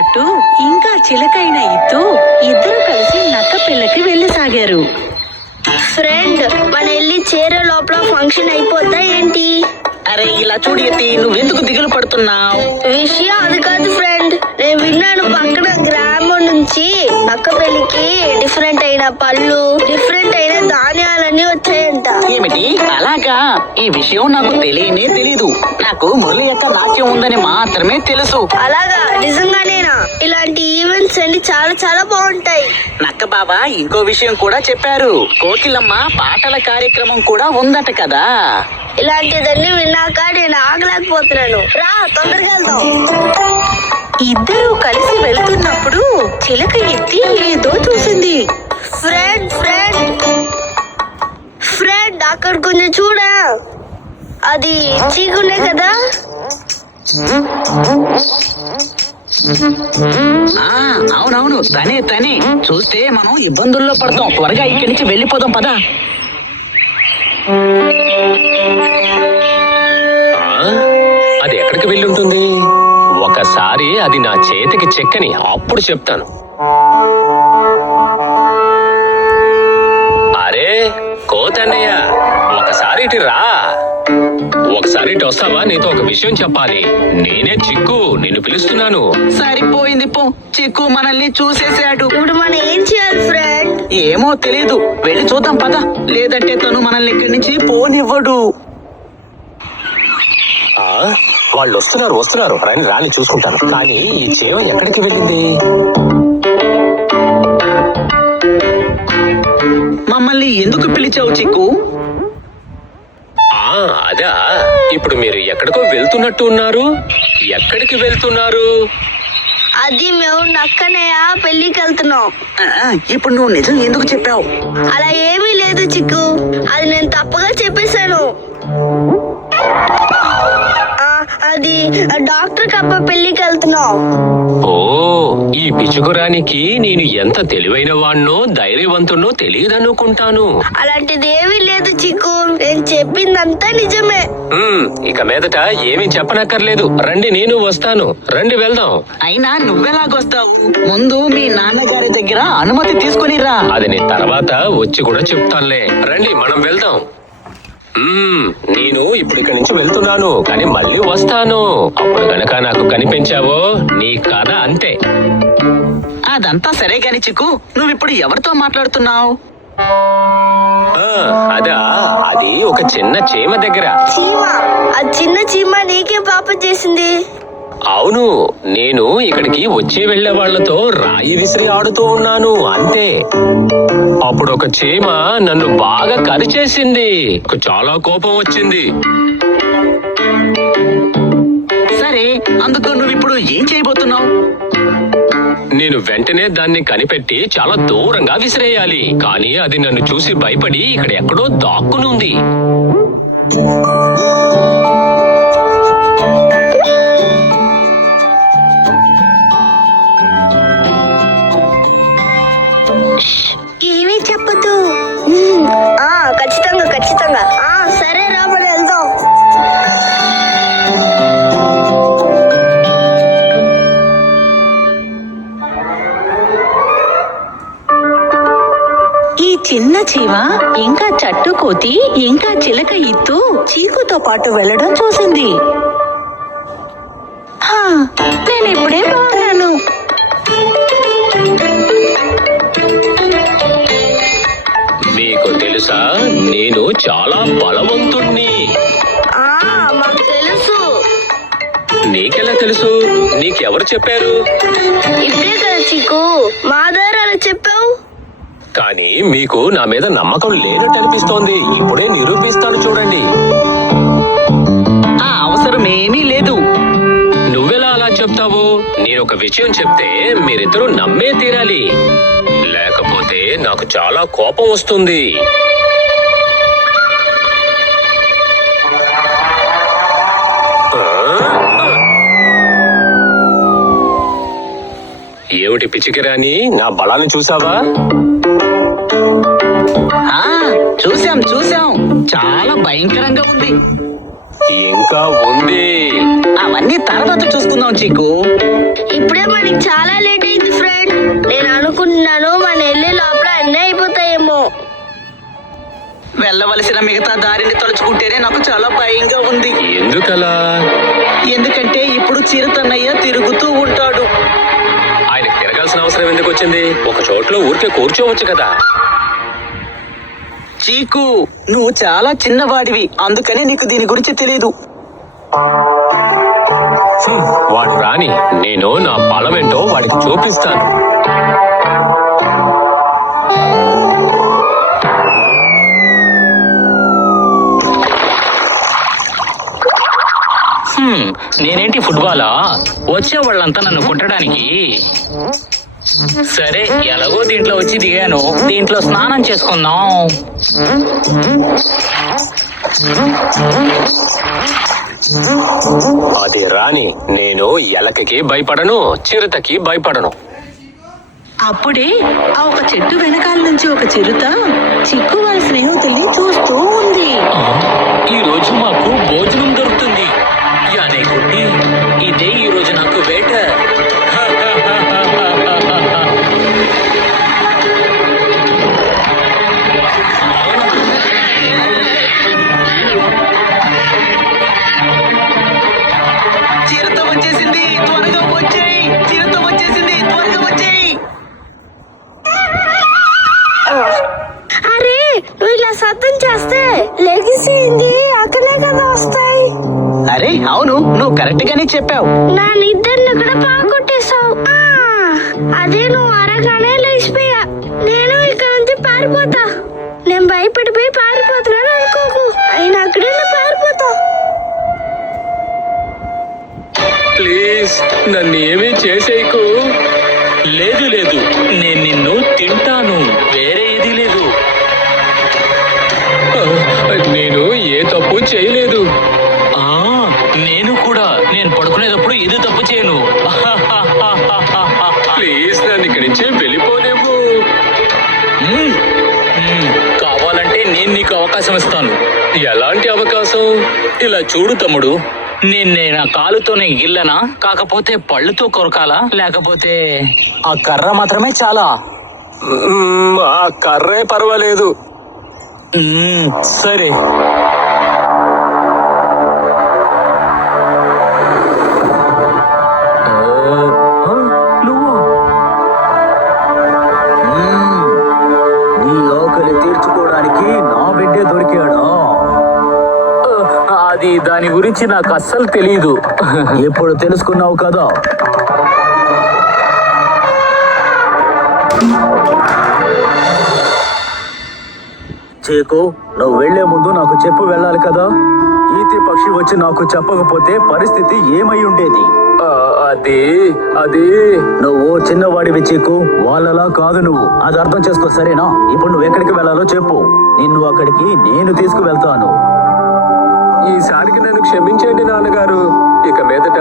చట్టు ఇంకా చిలకైన ఇత్తు ఇద్దరు కలిసి నక్క పిల్లకి వెళ్ళసాగారు. ఫ్రెండ్, మన వెళ్ళి చేరే లోపల ఫంక్షన్ అయిపోతా ఏంటి? అరే ఇలా చూడు ఎత్తి, నువ్వెందుకు దిగులు పడుతున్నావు? విషయం అది కాదు ఫ్రెండ్, నేను విన్నాను పక్కన గ్రామం నుంచి అక్క పెళ్లికి డిఫరెంట్ అయిన పళ్ళు, డిఫరెంట్ అయిన ధాన్యాలన్నీ వచ్చాయంట. ఏమిటి అలాగా? ఈ విషయం నాకు తెలియనే తెలీదు. నాకు మురళి యొక్క నాట్యం ఉందని మాత్రమే తెలుసు. అలాగా? నిజంగానేనా? ఇలాంటి ఈవెంట్స్ అన్ని చాలా చాలా బాగుంటాయి. నక్క బాబా ఇంకో విషయం కూడా చెప్పారు. కోకిలమ్మ పాటల కార్యక్రమం కూడా ఉందట కదా. ఇలాంటిదన్నీ విన్నాక నేను ఆగలేకపోతున్నాను. రా తొందరగా వెళ్దాం. ఇద్దరూ కలిసి వెళ్తున్నప్పుడు చిలక ఎత్తి ఏదో చూసింది. ఫ్రెండ్ ఫ్రెండ్ ఫ్రెండ్, అక్కడ కొంచెం చూడా, అది చీకునే కదా. అవునవును, తనే చూస్తే మనం ఇబ్బందుల్లో పడతాం. త్వరగా ఇక్కడి నుంచి వెళ్ళిపోదాం పదా. అది ఎక్కడికి వెళ్ళుంటుంది? ఒకసారి అది నా చేతికి చెక్కని అప్పుడు చెప్తాను. అరే కోతన్నయ్య, ఒకసారి ఇటు రా. ఒకసారి ఇటు వస్తావా? నీతో ఒక విషయం చెప్పాలి. నేనే చిక్కు, నిన్ను పిలుస్తున్నాను. సరిపోయింది పో, చిక్కు మనల్ని చూసేసాడు. ఇప్పుడు మనం ఏం చేయాలి ఫ్రెండ్? ఏమో తెలీదు, వెళ్ళి చూద్దాం పద. లేదంటే తను మనల్ని ఇక్కడి నుంచి పోనివ్వడు. వాళ్ళు వస్తున్నారు రాని చూసుకుంటాను. కానీ ఈ చేవ ఎక్కడికి వెళ్ళింది? మమ్మల్ని ఎందుకు పిలిచావు చిక్కు? అదా, ఇప్పుడు మీరు ఎక్కడికో వెళ్తున్నట్టు ఉన్నారు. ఎక్కడికి వెళ్తున్నారు? అది మేము నక్కనయ్య పెళ్లికి వెళ్తున్నాం. ఇప్పుడు నువ్వు నిజం ఎందుకు చెప్పావు? అలా ఏమీ లేదు చిక్కు, అది నేను తప్పుగా చెప్పేశాను. అది డాక్టర్ కప్ప పెళ్లికి వెళ్తున్నాం. ఓ, ఈ పిచుకురానికి నేను ఎంత తెలివైన వాణ్ణో ధైర్యవంతుణ్ణో తెలియదనుకుంటాను. అలాంటిది ఏమీ లేదు చిక్కు, నేను చెప్పిందంతా నిజమే. ఇక మీదట ఏమీ చెప్పనక్కర్లేదు. రండి, నేను వస్తాను. రండి వెళ్దాం. అయినా నువ్వెలాగొస్తావు? ముందు మీ నాన్నగారి దగ్గర అనుమతి తీసుకుని రా. అది నేను తర్వాత వచ్చి కూడా చెప్తానులే. రండి మనం వెళ్దాం. నేను ఇప్పుడు ఇక్కడి నుంచి వెళ్తున్నాను, కానీ మళ్ళీ వస్తాను. అప్పుడు గనక నాకు కనిపించావో నీ కథ అంతే. అదంతా సరే గాని చిక్కు, నువ్విప్పుడు ఎవరితో మాట్లాడుతున్నావు? అదా, అది ఒక చిన్న చీమ దగ్గర. చీమ? ఆ చిన్న చీమ నీకే పాపం చేసింది? అవును, నేను ఇక్కడికి వచ్చి వెళ్లే వాళ్లతో రాయి విసిరి ఆడుతూ ఉన్నాను అంతే. అప్పుడు ఒక చీమ నన్ను బాగా కరిచేసింది. చాలా కోపం వచ్చింది. సరే, అందుకు నువ్విప్పుడు ఏం చేయబోతున్నావు? నేను వెంటనే దాన్ని కనిపెట్టి చాలా దూరంగా విసిరేయాలి. కానీ అది నన్ను చూసి భయపడి ఇక్కడ ఎక్కడో దాక్కునుంది. ఏమీ చెప్పదు. ఖచ్చితంగా ఖచ్చితంగా. సరే రా మరి వెళ్దాం. ఈ చిన్న చీమ ఇంకా చట్టు కోతి ఇంకా చిలక ఇత్తు చీకుతో పాటు వెళ్ళడం చూసింది. నేను ఇప్పుడే బాగున్నాను. మీకు తెలుసా, నేను చాలా బలవంతుణ్ణి. మాకు తెలుసు. నీకెలా తెలుసు? నీకెవరు చెప్పారు? ఇప్పుడే కదా చిక్కు మా ద్వారా చెప్పావు. కానీ మీకు నా మీద నమ్మకం లేనట్టు అనిపిస్తోంది. ఇప్పుడే నిరూపిస్తాను చూడండి. అవసరమేమీ లేదు. నువ్వెలా అలా చెప్తావు? నేను ఒక విషయం చెప్తే మీరిద్దరూ నమ్మే తీరాలి, లేకపోతే నాకు చాలా కోపం వస్తుంది. ఏమిటి పిచ్చికిరాని, నా బలాన్ని చూసావా? చూసాం, చాలా భయంకరంగా ఉంది. ఇంకా ఉంది. అవన్నీ తర్వాత చూసుకుందాం చీకు. ఇప్పుడే మనకి చాలా లేట్ అయింది ఫ్రెండ్. నేను అనుకుంటున్నాను మన వెళ్ళే లోపల అన్నీ అయిపోతాయేమో. వెళ్ళవలసిన మిగతా దారిని తలుచుకుంటేనే నాకు చాలా భయంగా ఉంది. ఎందుకలా? ఎందుకంటే ఇప్పుడు చిరుతన్నయ్య తిరుగుతూ ఉంటాడు. ఆయన తిరగాల్సిన అవసరం ఎందుకు వచ్చింది? ఒక చోట్లో ఊరికే కూర్చోవచ్చు కదా. చీకు, నువ్వు చాలా చిన్నవాడివి, అందుకని నీకు దీని గురించి తెలియదు. వాడు రాని, నేను నా బలమేంటో వాడికి చూపిస్తాను. నేనేంటి ఫుట్బాలా? వచ్చే వాళ్ళంతా నన్ను కుట్టడానికి. సరే, ఎలాగో దీంట్లో వచ్చి దిగాను, దీంట్లో స్నానం చేసుకుందాం. అది రాని, నేను ఎలకకి భయపడను, చిరుతకి భయపడను. అప్పుడే ఆ ఒక చెట్టు వెనకాల నుంచి ఒక చిరుత చిక్కు వాళ్ళ స్నేహితుల్ని చూస్తూ ఉంది. ఈ రోజు మాకు భోజనం దొరుకుతుంది. యానే కుట్టి, ఇదే ఈ రోజు నాకు వేట. చిరుత వచ్చేసింది, త్వరగా వచ్చేయ్. చిరుత వచ్చేసింది, త్వరగా వచ్చేయ్. అరే, నువ్వు ఇలా శబ్దం చేస్తే లెగిసింది అక్కడే కదా వస్తాయి. అరే అవును, నువ్వు కరెక్ట్ గానే చెప్పావు. నా నిద్రను కూడా పాకొట్టేశావు. అదే నువ్వు అరగానే లేచిపోయా. నేను ఇక్కడ నుంచి పారిపోతా. నేను భయపడిపోయి పారిపోతున్నాను అనుకోకు, అయినా అక్కడే పారిపోతా. ప్లీజ్ నన్ను ఏమీ చేసేయకు. లేదు లేదు, నేను నిన్ను తింటాను, వేరే ఏది లేదు. నేను ఏ తప్పు చేయలేదు. నేను కూడా, నేను పడుకునేటప్పుడు ఇది తప్పు చేయను. ప్లీజ్ నన్ను ఇక్కడి నుంచి వెళ్ళిపోలేవు. కావాలంటే నేను నీకు అవకాశం ఇస్తాను. ఎలాంటి అవకాశం? ఇలా చూడు తమ్ముడు, నిన్నే నా కాలుతోనే గిల్లనా, కాకపోతే పళ్ళుతో కొరకాలా, లేకపోతే ఆ కర్ర మాత్రమే చాలా. ఆ కర్రే పర్వాలేదు. సరే. నీ ఆకలి తీర్చుకోవడానికి నా బిడ్డే దొరికాడా? అది దాని గురించి నాకు అస్సలు తెలియదు. ఎప్పుడు తెలుసుకున్నావు కదా. చేకు, నువ్వు వెళ్లే ముందు నాకు చెప్పు వెళ్ళాలి కదా. ఈతి పక్షి వచ్చి నాకు చెప్పకపోతే పరిస్థితి ఏమై ఉండేది? అది నువ్వు చిన్నవాడివి చీకు, వాళ్ళలా కాదు నువ్వు. అది అర్థం చేసుకో, సరేనా? ఇప్పుడు నువ్వు ఎక్కడికి వెళ్ళాలో చెప్పు, నిన్ను అక్కడికి నేను తీసుకువెళ్తాను. ఈసారికి నన్ను క్షమించండి నాన్నగారు. ఇక మీదట